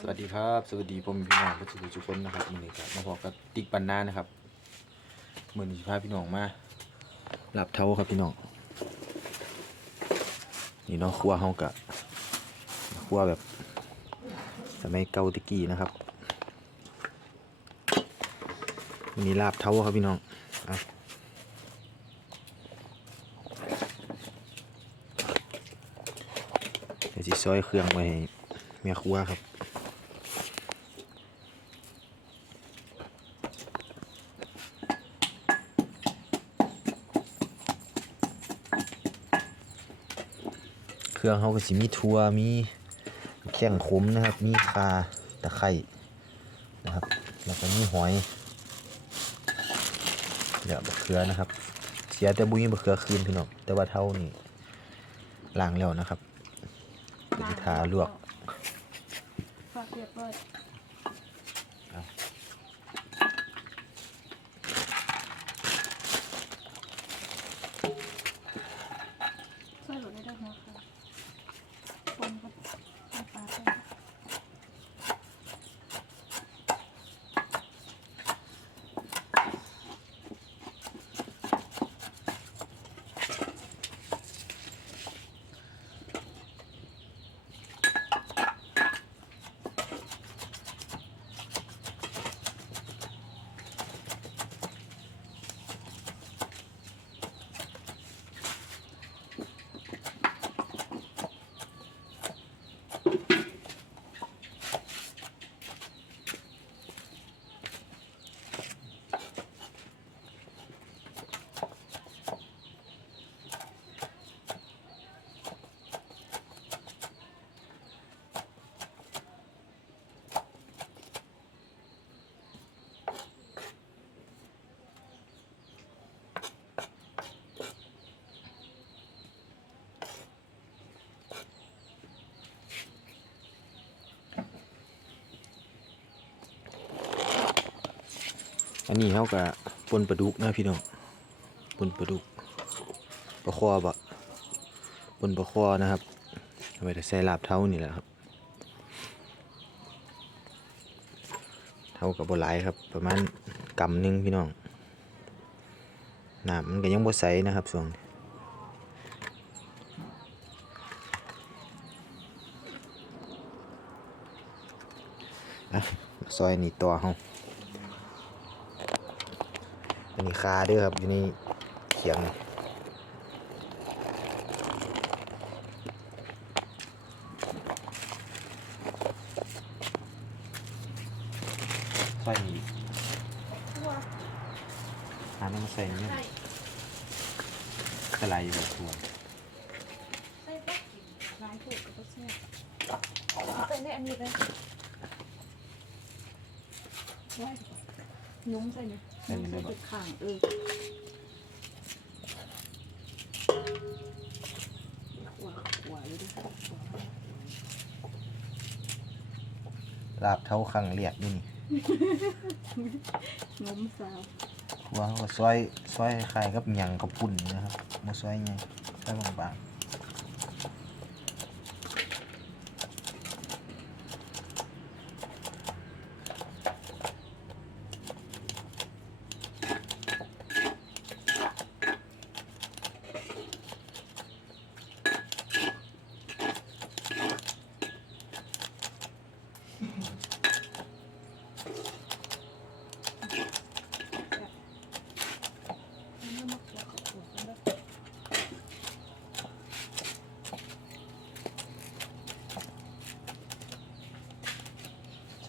สวัสดีครับ สวัสดีผมพี่น้องทุกทุกคนนะครับวันนี้ครับมาพบกับติ๊กปันนานะครับหมือนสิพาพี่น้องมาหลับเท้าครับพี่น้องนี่เนาะครัวเฮากะครัวแบบสมัยเก่าตะกี้นะครับวันนี้ลาบเท้าครับพี่น้องเอาเดี๋ยวสิซอยเครื่องไว้ แม่ครัวครับเครื่องเขาก็สิมีทัวมีแข้งขมนะครับ มีคาตะไคร่นะครับ แล้วก็มีหอยเดี๋ยวบะเขือนะครับ เสียแต่บุ้ยบะเขือคืนพี่น้องแต่ว่าเท่านี่ล้างแล้วนะครับเป็นทาลวก เรียบร้อย เอา ช่วยหลุดได้ด้วยนะคะคนก็ให้ปลาไป อันนี้เขากับปนปลาดุกนะพี่น้องปนปลาดุกปลาคอบ่ปนปลาคอนะครับเอาไว้แต่ใส่ลาบเท่านี่แหละครับ เท่ากับบหลายครับ ประมาณกำหนึ่งพี่น้องน้ำมันก็ยังบ่ใสนะครับส่วนอะมาซอยนี่ตัวเฮา อันนี้คาเด้วยครับอยู่นี่เขียงนี่ใส่นี่ทั่วหาน้ำมาใส่นี่ใส่กระไรอยู่แบบส่วนใส่ปักกิ่งร้ายถูกกับปักเสียใส่ในอันนี้เลยไว้ยุ้มใส่เนี่ย ยุ้มใส่ติดข่างเออหัวหัวเลยดิลาบเท่าคังเลียดอยู่นี่ยุ้มสาวครัวเขาก็ซอยซอยคล้ายๆกับหยังกับปุ่นนี่นะครับมาซอยไงซอยบางๆ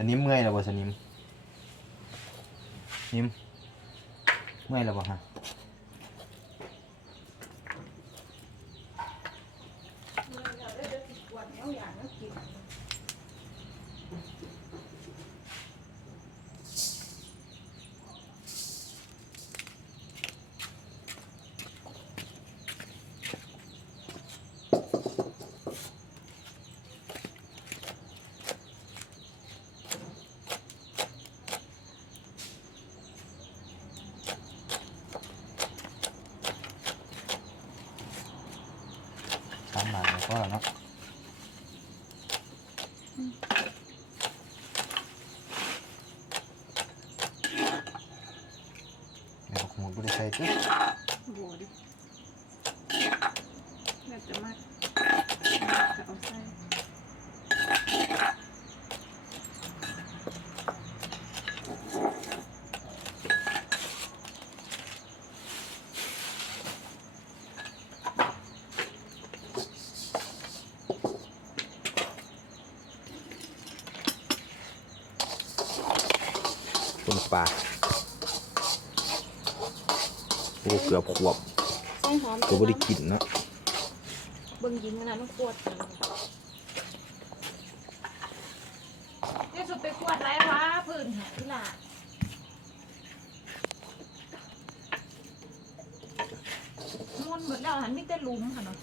สนิมเมื่อยแล้วบ่สนิม นิม เมื่อยแล้วบ่ฮะ หัวบ่ได้ใส่จ้ะบัวดิแบบจะมากจะเอาใส่ต้นปลา โอ้เกือบขวบใส่หอมก็บ่ได้กินนะเบิ่งยิงขนาดมันขวดนี่สุดไปขวดไรวะพื้นหาที่ละมุนหมดแล้วหันมีแต่หลุมค่ะเนาะ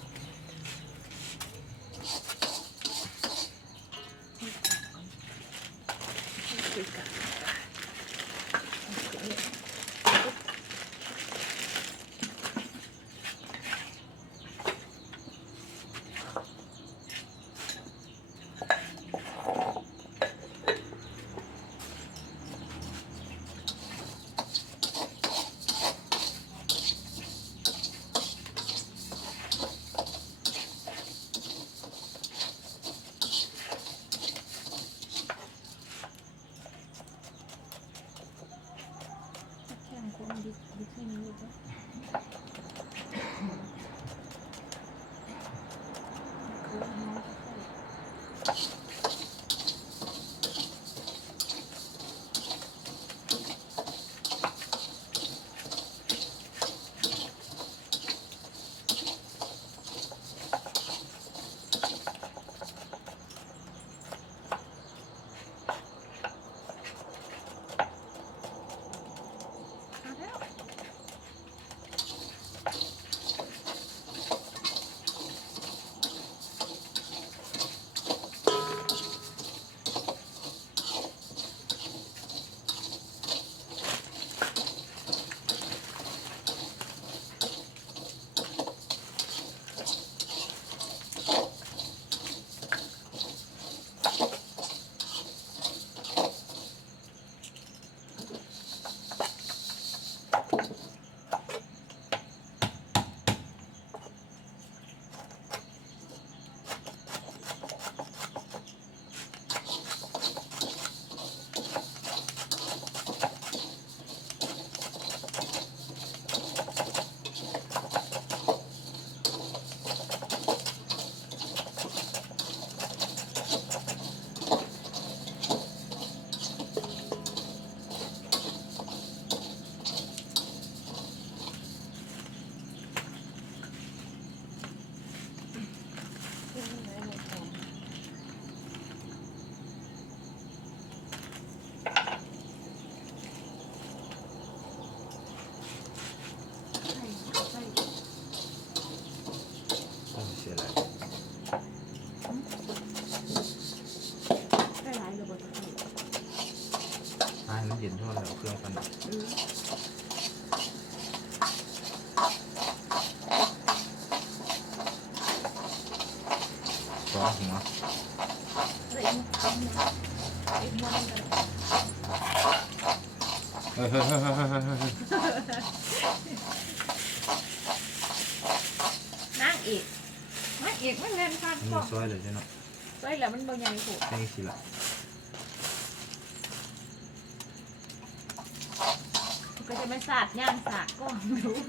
นางเอกนางเอกมันเล่นฟาดนี่ฟอกซอยเลยจ้ะเนาะใส่แล้วมันบ่ใหญ่โผดแค่นี้สิละก็จะไม่สาดย่างสาดก็ไม่รู้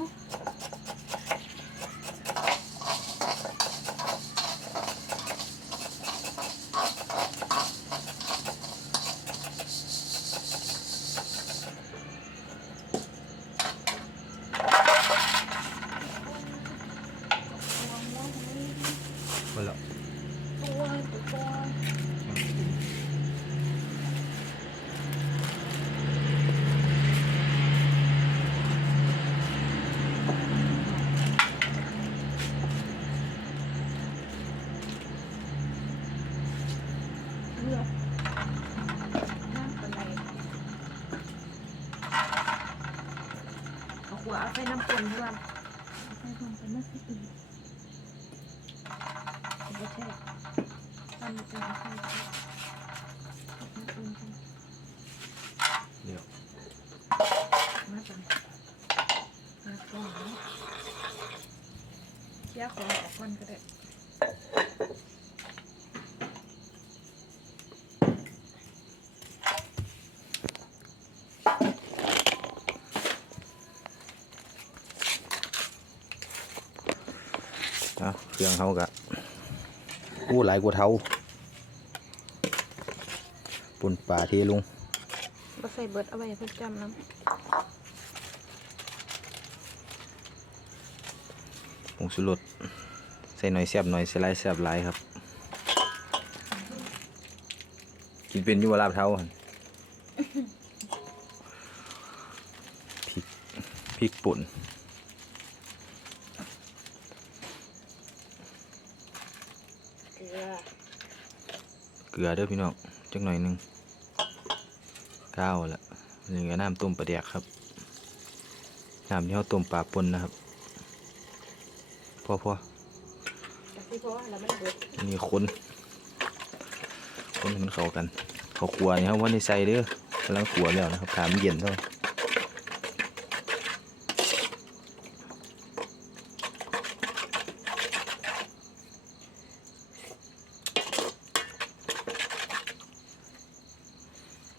คนละ ตัวตัว เลือกน้ำเป็นไรเอาหัวเอาไปน้ำปนด้วยเอาไปทำเป็นน้ำซีอิ๊วเอาไปแช่ทำ เป็นน้ำซีอิ๊วน้ำปนกันเดี๋ยวมาจังเคี่ยวของออกก่อนก็ได้เอาเครื่องเขากะอู้หลายกว่าเท้า ปนป่าเทลงบ่ใส่เบิดเอาไว้ให้เพิ่นจำน้ผงสุรสใส่หน่อยแซ่บหน่อยใส่หลายแซ่บหลายครับ กินเป็นอยูวลาบเท้าหั่นพริกพริกป่นำเกลือเกลือเด้อพี่น้อง จักหน่อยหนึ่งก้าวละนี่ก็น้ำต้มปลาแดกครับน้ำที่เขาต้มปลาปนนะครับพอพอจากที่เพราะว่าเราไม่ได้เบิดอันนี้คนคนมันเข้ากันเขาขัวนี่ครับว่าในใส่เด้อกำลังขัวแล้วนะครับถามเย็นเท่า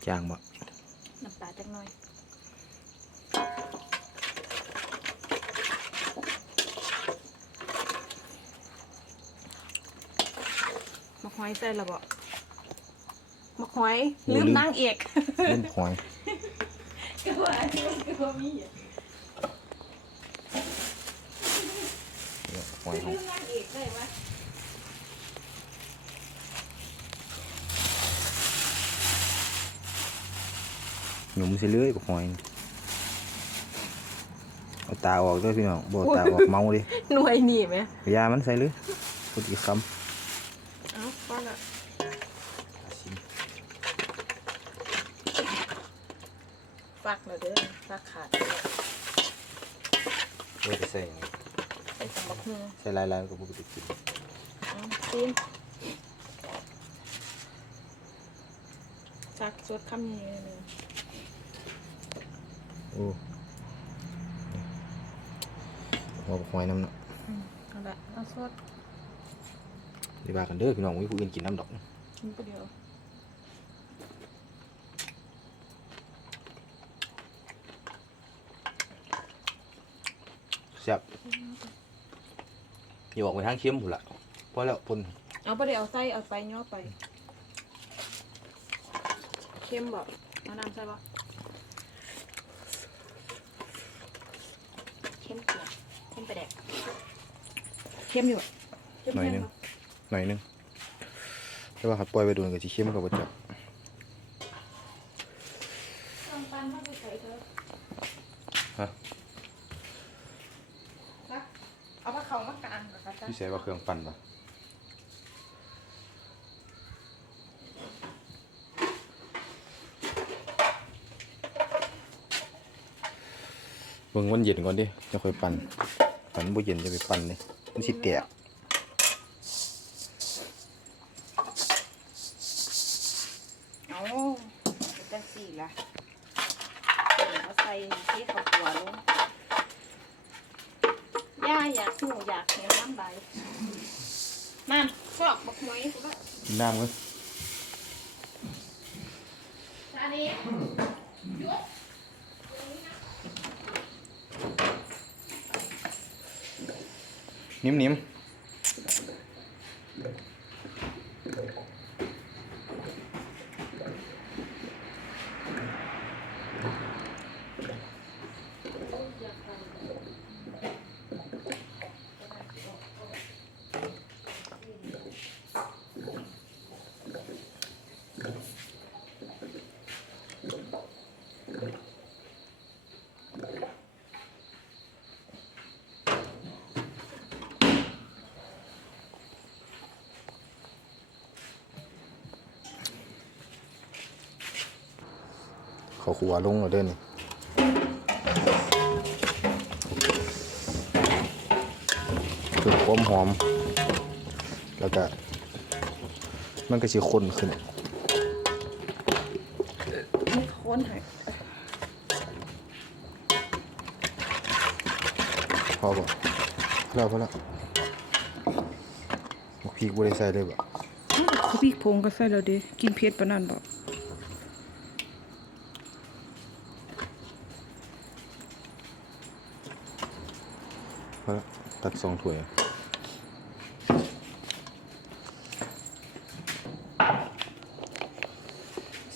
จางบ่น้ำตาลจักหน่อยมะหอยใส่และบ่มะหอยลืมนางเอกเล่นหอยก็ว่าที่มันก็บ่มีอะหอยลืมนางเอกได้ไหม หนุ่มสิเลื่อยกับหอยเอาตาออกด้วยพี่น้องบ่เอาตาออกเมาดิหน่วยนี่ไหมยามันใส่เลยพูดอีกคเอ้าก็ละำฟักแล้วเด้อฟักขาดเพื่อจะใส่ใส่สมบักฮือใส่ลายๆก็ปกติกินเอาซีนฟักสดคำนี้เลยโอ้หัวบักหอยน้ำเนาะอืมเอาละเอาสดดีบากันเด้อพี่น้องวิผู้อื่นกินน้ำดอกกินก็เดียวแซ่บอย่าออกไปทางเค็มพุ่นละเพราะแล้วพุ่นเอาไปเดี๋ยวเอาไส้เอาไปย่อไป เค็มบอกเอาน้ำใส่ปะเค็มเก ลือเค็มไปแดกเค็มอยู่เค็มหน่อยหนึงหน่อยหนึงแต่ว่าขัดปล่อยไปโดนกับที่เค็มกับบ่จับน้ำตาลเข้าไปใส่เถอะฮะนะเอาผ้าขาวมากางกับกระจ้าพี่ใส่ว่าเครื่องปั่นปะเบิ่งวันเย็นก่อนดิจะค่อยปั่น ปั่นบ่เย็นจะไปปั่นเลยมันสิแตกเอาเป็นจังสี่ละเดี๋ยวเอาใส่ที่เขาตัวลงย่าอยากหูอยากเห็นน้ำใบนั่นฟอกบักหอยกูว่ากินน้ำกันอันนี้ นิ่มๆ ขาขัวลงแล้วเด้อนี่คืความหอม แล้วก็มันก็จะข้นขึ้นไม่ข้นหายพอบ่พอแล้วพอแล้วพริกบ่ได้ใส่เลยบ่พริกพงก็ใส่แล้วดิกินเผ็ดปนนั้นบ่ ตักสองถ้วย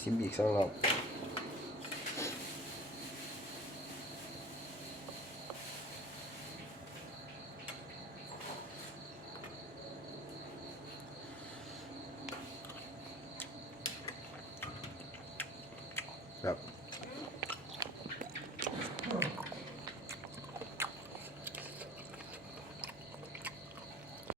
ซิมอีกสองรอบ